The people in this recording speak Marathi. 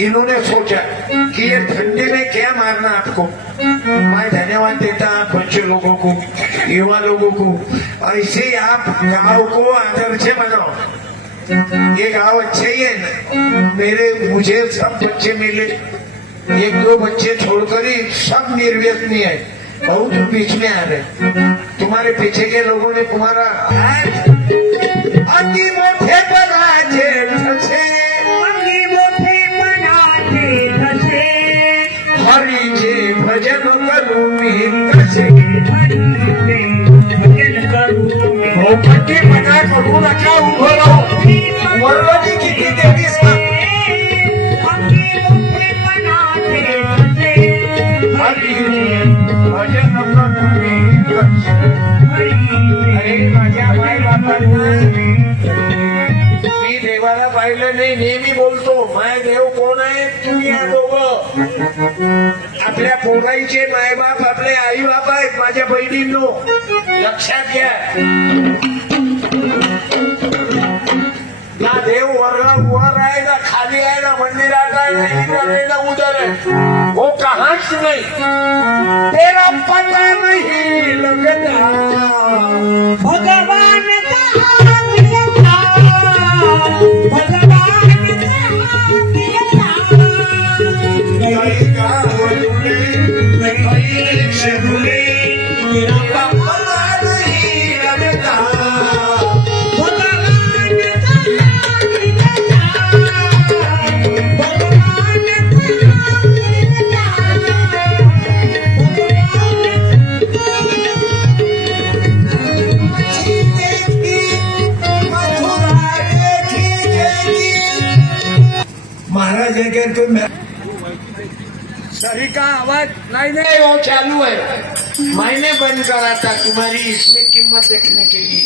इन्होंने सोचा कि ये ठंडी में क्या मारना आपको। मैं धन्यवाद देता बच्चे लोगों को, युवा लोगों को, ऐसे ही आप गांव को आदर्श बनाओ। ये गांव अच्छे ही है। मुझे सब बच्चे मिले, एक दो बच्चे छोड़कर ही सब निर्व्यसनी है, बहुत बीच में आ रहे। तुम्हारे पीछे के लोगों ने तुम्हारा अंगी मोठे बनाचे ठसे, अंगी मोठे बनाचे ठसे, हरीचे भजन करू मी कसे। हरीचे भजन करू मी भोपटी मना करू नका, उभं राहू वरवणी किती देवीस का। अंगी मोठे बनाचे ठसे, हरीचे भजन करू मी कसे। अरे माझ्या माय बापांना मी देवाला पाहिलं नाही, नेहमी बोलतो माय देव कोण आहे, तुम्ही या दोघं। आपल्या पोराईचे मायबाप आपले आई बाप आहेत। माझ्या बहिणींनो लक्षात घ्या, ना देव वर आहे, ना खाली आहे, ना मंदिरात आहे, ना इधर आहे, ना उधर आहे। वो कहाच नाही, तेरा पता नहीं लगता। भगवान कहाँ मिलता, भगवान कहाँ मिलता। कई गाँव जुड़े, कई से भूले, तेरा पता नहीं लगता। भगवान कहाँ मिलता, भगवान कहाँ मिलता, महाराज है तुम सही का आवाज नहीं वो चालू है। मैंने बंद करा था तुम्हारी इसमें कीमत देखने के लिए।